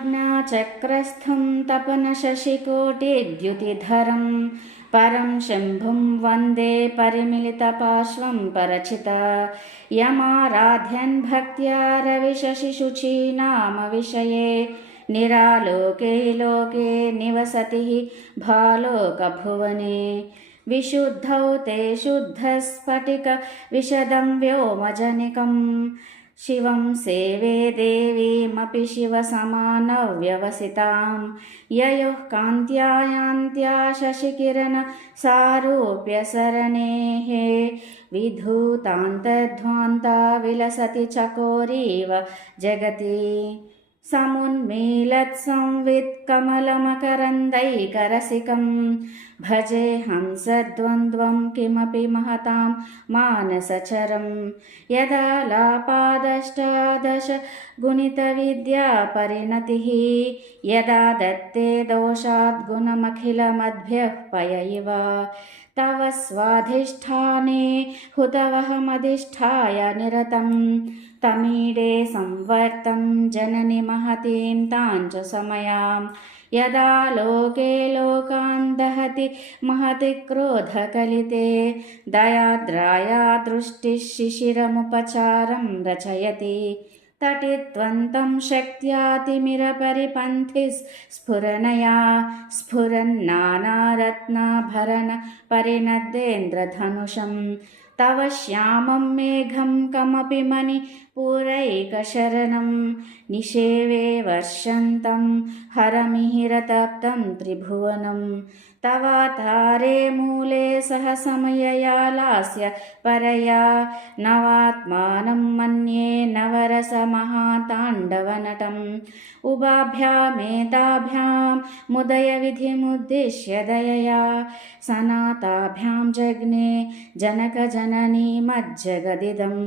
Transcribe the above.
आज्ञाचक्रस्थं तपनशशिकोटिद्युतिधरं परं शम्भुं वन्दे परिमिलितपार्श्वं परचित यमाराध्यन् भक्त्या रविशशिशुचीनामविषये निरालोके लोके निवसति भालोकभुवने विशुद्धौ ते शुद्धस्फटिकविशदं व्योमजनिकं शिवं सेवे देवीमपि शिवसमानव्यवसितां ययोः कान्त्या यान्त्या शशिकिरणसारूप्यसरणेः विधूतान्तर्ध्वान्ता विलसति चकोरीव जगति समुन्मीलत्संवित्कमलमकरन्दैकरसिकं भजे हंसद्वन्द्वं किमपि महतां मानसचरं यदालापादष्टादश गुणितविद्यापरिणतिः यदा दत्ते दोषाद्गुणमखिलमद्भ्यः पय इव तव स्वाधिष्ठाने हुतवहमधिष्ठाय निरतं तमीडे संवर्तं जननि महतीं तां च समयां यदा लोके लोकान् दहति महति क्रोधकलिते दयाद्राया दृष्टिः शिशिरमुपचारं रचयति तटित्वन्तं शक्त्यातिमिरपरिपन्थिः स्फुरनया स्फुरन्नानारत्नाभरणपरिणद्देन्द्रधनुषं तव श्यामं मेघं कमपि मणिपूरैकशरणं निषेवे वर्षन्तं हरमिहिरतप्तं त्रिभुवनं तवातारे मूले सहसमयया लास्य परया नवात्मानं मन्ये नवरसमहाताण्डवनटम् उभाभ्यामेताभ्यां मुदयविधिमुद्दिश्य दयया सनाताभ्यां जज्ञे जनकजननी मज्जगदिदम्।